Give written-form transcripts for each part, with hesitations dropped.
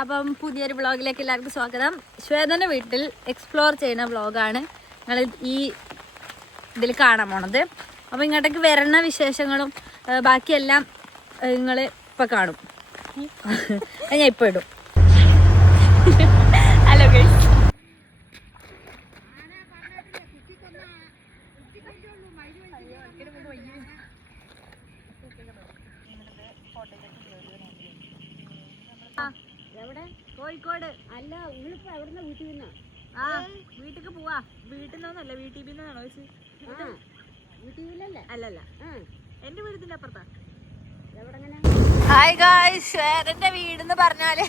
അപ്പം പുതിയൊരു വ്ളോഗിലേക്ക് എല്ലാവർക്കും സ്വാഗതം. ശ്വേതന്റെ വീട്ടിൽ എക്സ്പ്ലോർ ചെയ്യുന്ന വ്ളോഗാണ് നിങ്ങൾ ഈ ഇതിൽ കാണാൻ പോണത്. അപ്പം ഇങ്ങോട്ടേക്ക് വരുന്ന വിശേഷങ്ങളും ബാക്കിയെല്ലാം നിങ്ങൾ ഇപ്പം കാണും. ഞാൻ ഇപ്പം ഇടും. ഹലോ ഗൈസ്, കോഴിക്കോട് അല്ല. നിങ്ങളിപ്പോ എവിടുന്ന വീട്ടിൽ നിന്നാ? ആ വീട്ടിക്ക് പോവാ. വീട്ടിൽ നിന്നൊന്നല്ല, വീട്ടിൽ നിന്നാണോ വീട്ടിലല്ലേ? അല്ലല്ല, എന്റെ വീടിന്റെ അപ്പുറത്താ. ഹായ് ഗായ്സ്, ശ്വേതന്റെ വീടെന്ന് പറഞ്ഞാല്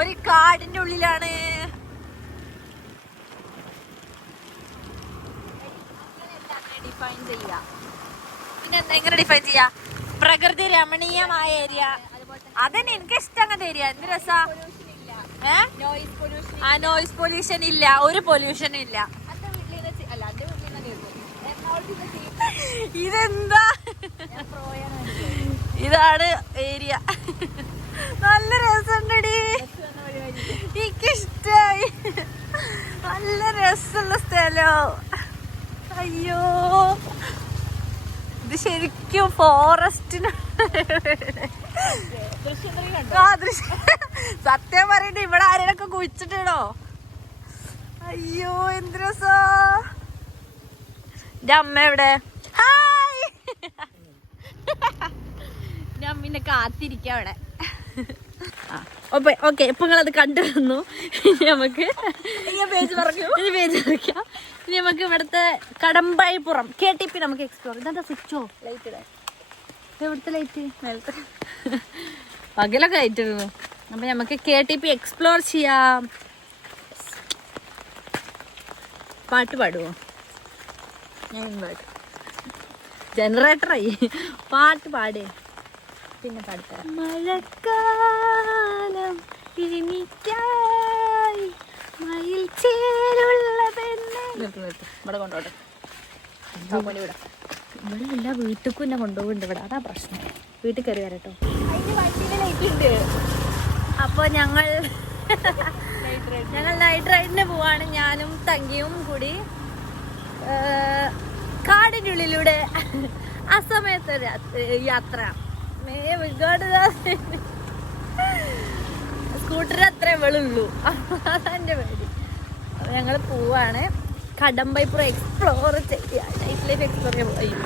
ഒരു കാടിന്റെ ഉള്ളിലാണ്. ഡിഫൈൻ ചെയ്യാ. പിന്നെ എങ്ങനെ ഡിഫൈൻ ചെയ്യാ? പ്രകൃതി രമണീയമായ ഏരിയ. അതന്നെ എനിക്ക് ഇഷ്ടം. അങ്ങനത്തെ ഏരിയ എന്ത് രസാ. നോയിസ് പൊല്യൂഷൻ ഇല്ല, ഒരു പൊല്യൂഷനും ഇല്ല. ഇതെന്താ? ഇതാണ് ഏരിയ. നല്ല രസമുണ്ടടി, എനിക്കിഷ്ടായി. നല്ല രസമുള്ള സ്ഥലോ. അയ്യോ, ഇത് ശരിക്കും ഫോറസ്റ്റിന്. സത്യം പറയട്ടെ, ഇവിടെ ആരെയൊക്കെ കുഴിച്ചിട്ടോ. അയ്യോ എന്ത് രസാ. എന്റെ അമ്മ എവിടെ? ഹായ്, എന്റെ അമ്മനെ കാത്തിരിക്ക അവിടെ. ഓക്കെ, ഇപ്പൊ നിങ്ങളത് കണ്ടുവന്നു. ഇനി നമുക്ക് പേജ് പറയാം. ഇനി നമുക്ക് ഇവിടുത്തെ കടമ്പഴിപ്പുറം KTP നമുക്ക് എക്സ്പ്ലോർ. ഇതെന്താ സ്വിച്ചോ? ലൈറ്റ്. എവിടുത്തെ ലൈറ്റ്? മേലത്തെ. പകലൊക്കെ ലൈറ്റ് ഇടുന്നു. അപ്പൊ നമുക്ക് KTP എക്സ്പ്ലോർ ചെയ്യാം. പാട്ട് പാടുവോ? ഞാൻ പാട്ട് ജനറേറ്ററായി. പാട്ട് പാടേ, പിന്നെ പാടിത്തരാം. മഴക്കാലം എനിക്കായി മയിൽ ചേരുള്ള പെണ്ണെ. ഇവിടെ കൊണ്ടോട്ടെ. ഇവിടെ എല്ലാ വീട്ടിൽക്കും എന്നെ കൊണ്ടുപോകുന്നുണ്ട്. ഇവിടെ അതാ പ്രശ്നം. വീട്ടിൽ കയറി വരട്ടോ. അപ്പൊ ഞങ്ങൾ നൈറ്റ് റൈഡിന് പോവാണ്. ഞാനും തങ്കിയും കൂടി കാടിൻ്റെ ഉള്ളിലൂടെ അസമയത്ത് യാത്ര. സ്കൂട്ടറിന് അത്രേ വെളുള്ളൂ. അതെന്റെ പേര്. അപ്പൊ ഞങ്ങൾ പോവാണ്. കടമ്പഴിപ്പുറം എക്സ്പ്ലോർ ചെയ്യാം. നൈറ്റ് ലൈഫ് എക്സ്പ്ലോർ ചെയ്യാൻ.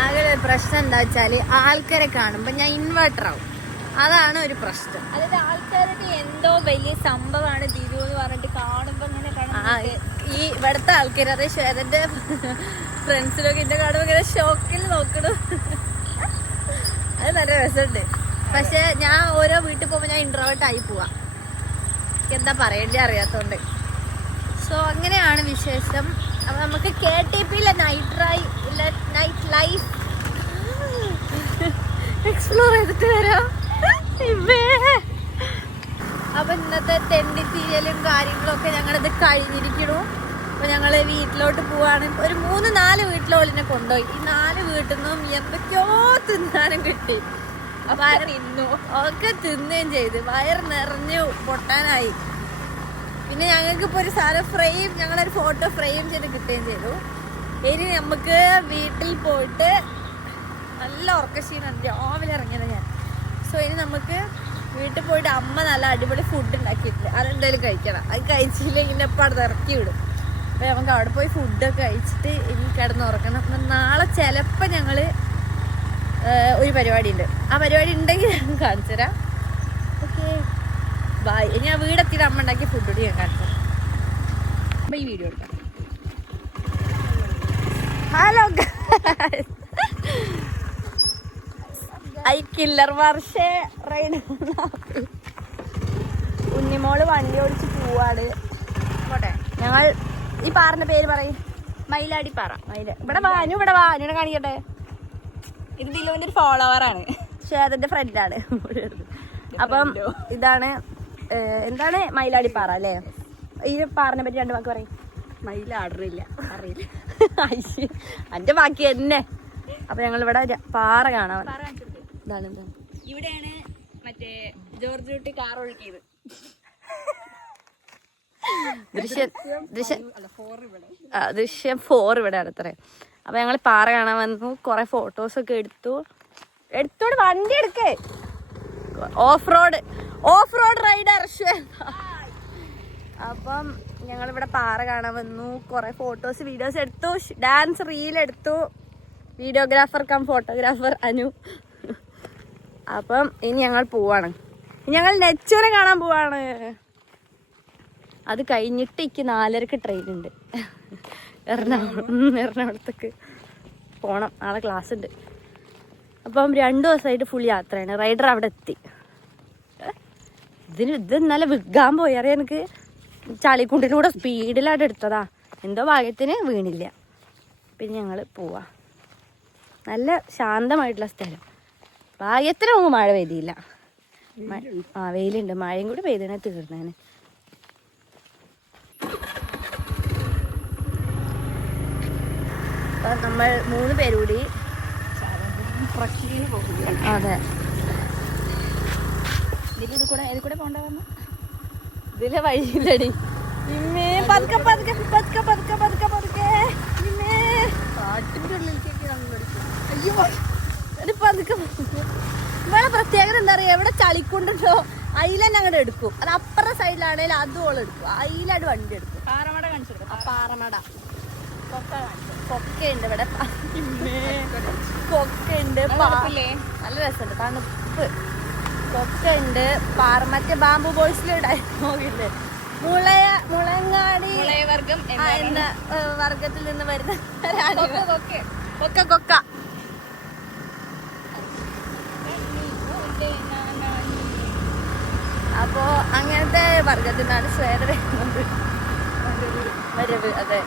ആകെ പ്രശ്നം എന്താ വെച്ചാല്, ആൾക്കാരെ കാണുമ്പോ ഞാൻ ഇൻവേർട്ടർ ആവും. അതാണ് ഒരു പ്രശ്നം. അതായത് ആൾക്കാരുടെ എന്തോ വലിയ സംഭവമാണ് തിരു എന്ന് പറഞ്ഞിട്ട് കാണുമ്പോ ഇങ്ങനെ ഈ ഇവിടുത്തെ ആൾക്കാർ, അതായത് ശ്വേതന്റെ ഫ്രണ്ട്സിലൊക്കെ എന്റെ കാണുമ്പോ ഇങ്ങനെ ഷോക്കിൽ നോക്കണം. അത് നല്ല രസമുണ്ട്. പക്ഷെ ഞാൻ ഓരോ വീട്ടിൽ പോകുമ്പോ ഞാൻ ഇൻട്രോവേർട്ട് ആയി പോവാ. എന്താ പറയേണ്ടി അറിയാത്തോണ്ട്. സോ അങ്ങനെയാണ് വിശേഷം. അപ്പൊ നമുക്ക് KTPയിലെ നൈറ്റ് ലൈഫ് എക്സ്പ്ലോർ ചെയ്തിട്ട് വരാം. അപ്പൊ ഇന്നത്തെ തെണ്ടിത്തീയലും കാര്യങ്ങളും ഒക്കെ ഞങ്ങളിത് കഴിഞ്ഞിരിക്കണു. അപ്പൊ ഞങ്ങള് വീട്ടിലോട്ട് പോവാണ്. ഒരു 3-4 വീട്ടിലോലിനെ കൊണ്ടുപോയി. ഈ 4 വീട്ടിൽ നിന്നും എന്തൊക്കെയോ തിന്നാനും കിട്ടി. അപ്പൊ ഒക്കെ തിന്നുകയും ചെയ്ത് വയർ നിറഞ്ഞു പൊട്ടാനായി. പിന്നെ ഞങ്ങൾക്ക് ഇപ്പോൾ ഒരു സാധനം ഫ്രെയിം, ഞങ്ങളൊരു ഫോട്ടോ ഫ്രെയിം ചെയ്ത് കിട്ടുകയും ചെയ്തു. ഇനി നമുക്ക് വീട്ടിൽ പോയിട്ട് നല്ല ഉറക്കക്ഷീണമാണ്. രാവിലെ ഇറങ്ങിയത് ഞാൻ. സോ ഇനി നമുക്ക് വീട്ടിൽ പോയിട്ട് അമ്മ നല്ല അടിപൊളി ഫുഡ് ഉണ്ടാക്കിയിട്ടില്ല, അതെന്തായാലും കഴിക്കണം. അത് കഴിച്ചില്ലെങ്കിൽ ഇങ്ങനെ എപ്പോൾ അവിടെ ഇറക്കി വിടും. അപ്പോൾ നമുക്ക് അവിടെ പോയി ഫുഡൊക്കെ കഴിച്ചിട്ട് ഇനി കിടന്നുറക്കണം. അപ്പം നാളെ ചിലപ്പോൾ ഞങ്ങൾ ഒരു പരിപാടി ഉണ്ട്. ആ പരിപാടി ഉണ്ടെങ്കിൽ ഞാൻ കാണിച്ചു തരാം. Okay bye. ഞാൻ വീടെത്തിയിട്ട് അമ്മ ഉണ്ടാക്കി ഫുഡ് കൂടി ഞാൻ കാണിച്ചു. അപ്പം ഈ വീഡിയോ എടുക്കാം. ഹലോ ഐ കില്ലർ വർഷേ റൈഡ്. ഉണ്ണിമോള് വണ്ടി ഓടിച്ച് പോവാട്. പോട്ടെ, ഞങ്ങൾ ഈ പാറിന്റെ പേര് പറയും. മയിലാടിപ്പാറ. ഇവിടെ വാനുവിനെ കാണിക്കട്ടെ. ഇത് ദിലുവിന്റെ ഒരു ഫോളോവറാണ്, ശ്വേതന്റെ ഫ്രണ്ടാണ്. അപ്പം ഇതാണ് എന്താണ് മയിലാടിപ്പാറ അല്ലേ? ഈ പാറിനെ പറ്റി 2 വാക്ക് പറയും. മയിലാടില്ല, അറിയില്ല. അന്റെ ബാക്കി തന്നെ. അപ്പൊ ഞങ്ങൾ ഇവിടെ പാറ കാണാൻ. ഇവിടെയാണ് മറ്റേ ജോർജ് കുട്ടി കാർ ഒഴുക്കിയത്. ദൃശ്യം 4 ഇവിടെ അടുത്തറേ. അപ്പൊ ഞങ്ങൾ പാറ കാണാൻ വന്നു, കൊറേ ഫോട്ടോസൊക്കെ എടുത്തോട് വണ്ടി എടുക്കേ. Off road rider. അപ്പം ഞങ്ങളിവിടെ പാറ കാണാൻ വന്നു, കൊറേ ഫോട്ടോസ് വീഡിയോസ് എടുത്തു, ഡാൻസ് റീൽ എടുത്തു. Videographer come photographer Anu. അപ്പം ഇനി ഞങ്ങൾ പോവാണ്, ഞങ്ങൾ നെച്ചൂനെ കാണാൻ പോവാണ്. അത് കഴിഞ്ഞിട്ട് എനിക്ക് 4:30 ട്രെയിൻ ഉണ്ട് എറണാകുളത്തേക്ക് പോണം. നാളെ ക്ലാസ് ഉണ്ട്. അപ്പം 2 ദിവസമായിട്ട് ഫുൾ യാത്രയാണ്. റൈഡർ അവിടെ എത്തി. ഇത് ഇന്നലെ വിൽക്കാൻ പോയി അറിയാം. എനിക്ക് ചളിക്കുണ്ടിലൂടെ സ്പീഡിലായിട്ട് എടുത്തതാ. എന്തോ ഭാഗ്യത്തിന് വീണില്ല. പിന്നെ ഞങ്ങൾ പോവാ. നല്ല ശാന്തമായിട്ടുള്ള സ്ഥലം. ഭാഗ്യത്തിന് നമുക്ക് മഴ പെയ്തില്ല. വെയിലുണ്ട്. മഴയും കൂടി പെയ്തതിനെ തീർന്നേനെ. നമ്മൾ 3 പേര് കൂടി അതെ ഇതിലെ വഴിയില്ലടി. പതുക്കെ പതുക്കെ പതുക്കെ പതുക്കെ പതുക്കെ പതുക്കെ പതുക്കെ. ഇവിടെ പ്രത്യേകത എന്താ പറയാ, എവിടെ ചളിക്കുണ്ടോ അതിലെന്നെ അങ്ങോട്ട് എടുക്കും. അത് അപ്പുറത്തെ സൈഡിലാണെങ്കിൽ അതും ഓൾ എടുക്കും. അതിലായിട്ട് വണ്ടി എടുക്കും. പാറമട കാണിച്ചു കൊടുക്കാം. പാറമട കൊക്കയുണ്ട് ഇവിടെ. കൊക്കയുണ്ട്, നല്ല രസമുണ്ട്. തണുപ്പ് കൊക്കയുണ്ട്. മറ്റേ ബാംബു ബോയ്സിലുണ്ടായില്ലേ മുളങ്ങാടി എന്ന വർഗത്തിൽ നിന്ന് വരുന്ന കൊക്ക. അപ്പോ അങ്ങനത്തെ വർഗത്തിൽ നിന്നാണ് ശ്വേത വരുന്നത്. വരവ്. അതെ,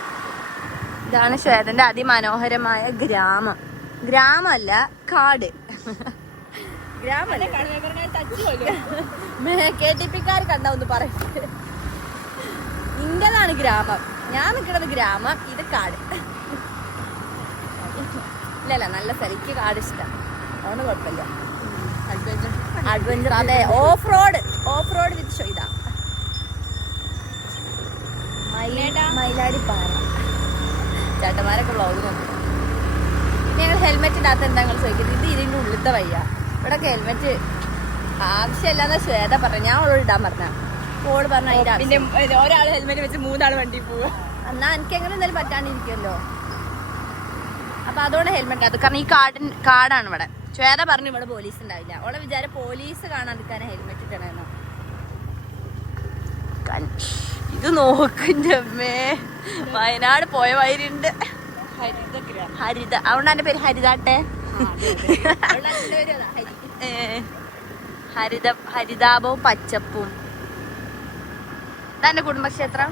ഇതാണ് ശ്വേതന്റെ അതിമനോഹരമായ ഗ്രാമല്ല കാട്. ഗ്രാമല്ല, KTP-ക്കാർ കണ്ട ഒന്ന് പറയുന്നത്. ഇന്റേതാണ് ഗ്രാമം. ഞാൻ നിൽക്കുന്നത് ഗ്രാമം, ഇത് കാട്. ഇല്ലല്ല, നല്ല സ്ഥലം. എനിക്ക് കാട് ഇഷ്ടം. അതുകൊണ്ട് കുഴപ്പമില്ല. അഡ്വഞ്ചർ. അതെ, ഓഫ് റോഡ് വിത്ത് ഷോയിത. മയിലാടി പാറ. ചേട്ടന്മാരൊക്കെ വ്ളോഗ് നോക്കും. ഞങ്ങൾ ഹെൽമെറ്റ് ഇടാത്ത എന്താ നിങ്ങൾ ചോദിക്കുന്നത്? ഇത് ഇതിൻ്റെ ഉള്ളിലത്തെ വയ്യ. ഇവിടെയൊക്കെ ഹെൽമെറ്റ് ആവശ്യമില്ലാന്ന് ശ്വേത പറഞ്ഞു. ഞാൻ അവളോട് ഇടാൻ പറഞ്ഞ. ഓട് പറഞ്ഞ ഒരാൾ ഹെൽമെറ്റ് വെച്ച് 3 ആൾ വണ്ടി പോവുക. എന്നാ എനിക്ക് എങ്ങനെ എന്തായാലും പറ്റാണ്ടിരിക്കുമല്ലോ. അപ്പൊ അതുകൊണ്ട് ഹെൽമെറ്റ് അത്. കാരണം ഈ കാടാണ് ഇവിടെ. ശ്വേത പറഞ്ഞു ഇവിടെ പോലീസ് ഉണ്ടാവില്ല. അവളെ വിചാരം പോലീസ് കാണാതിരിക്കാനെ ഹെൽമെറ്റ് ഇടണമെന്നോ. ഇത് നോക്കിന്റെ അമ്മേ, വയനാട് പോയ വയറുണ്ട്. ഹരിത. അതുകൊണ്ട് എന്റെ പേര് ഹരിതാട്ടെ. ഹരിതാപവും പച്ചപ്പും. ഇതെന്റെ കുടുംബക്ഷേത്രം.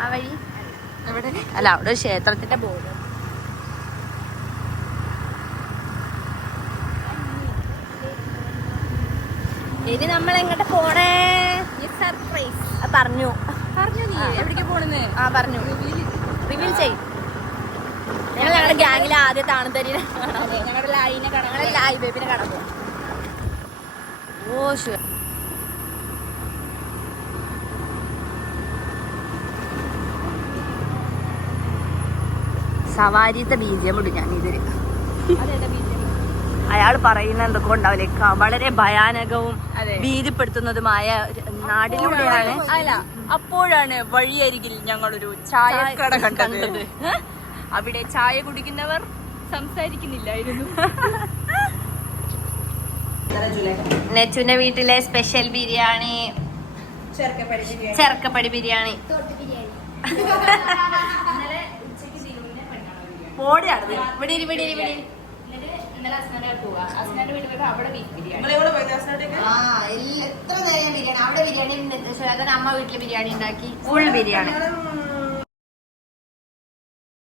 ആ വഴി അല്ല, അവിടെ ഒരു ക്ഷേത്രത്തിന്റെ ബോർഡ്. ഇനി നമ്മൾ എങ്ങോട്ട് പോണേ? സർപ്രൈസ്. പറഞ്ഞു നീ എവിടേക്ക് പോണെന്ന്? പറഞ്ഞു. റിവീൽ ചെയ്യും. ഞങ്ങളുടെ ഗ്യാങ്ങിലെ ആദ്യത്തെ ആണുതരീനെ കാണാൻ പോകും. ഞങ്ങളുടെ ലായിനെ കാണാൻ, ലായി ബേബിനെ കാണാൻ പോകും. ഓ ശരി. സവാരിത്തെ ബീജം ഇടും ഞാൻ ഇതില്. അയാൾ പറയുന്ന എന്തൊക്കെ ഉണ്ടാവില്ല. വളരെ ഭയാനകവും ഭീതിപ്പെടുത്തുന്നതുമായ നാടിലൂടെയാണ്. അല്ല, അപ്പോഴാണ് വഴിയരികിൽ ഞങ്ങളൊരു ചായക്കട കണ്ടത്. അവിടെ ചായ കുടിക്കുന്നവർ സംസാരിക്കുന്നില്ലായിരുന്നു. നെച്ചുവിന്റെ വീട്ടിലെ സ്പെഷ്യൽ ബിരിയാണി, ചെറുക്കപ്പടി ബിരിയാണി. പോടിയാണ് ഇവിടെ. ഇന്നലെ അസ്നാന്റെ പോവാ. അസ്നാന്റെ വീട്ടിൽ പോയപ്പോ അവിടെ ബീഫ് ബിരിയാണി. എത്ര നേരം ബിരിയാണി. അവിടെ ബിരിയാണി. ശ്വേതൻ അമ്മ വീട്ടില് ബിരിയാണി ഉണ്ടാക്കി. ഫുൾ ബിരിയാണി.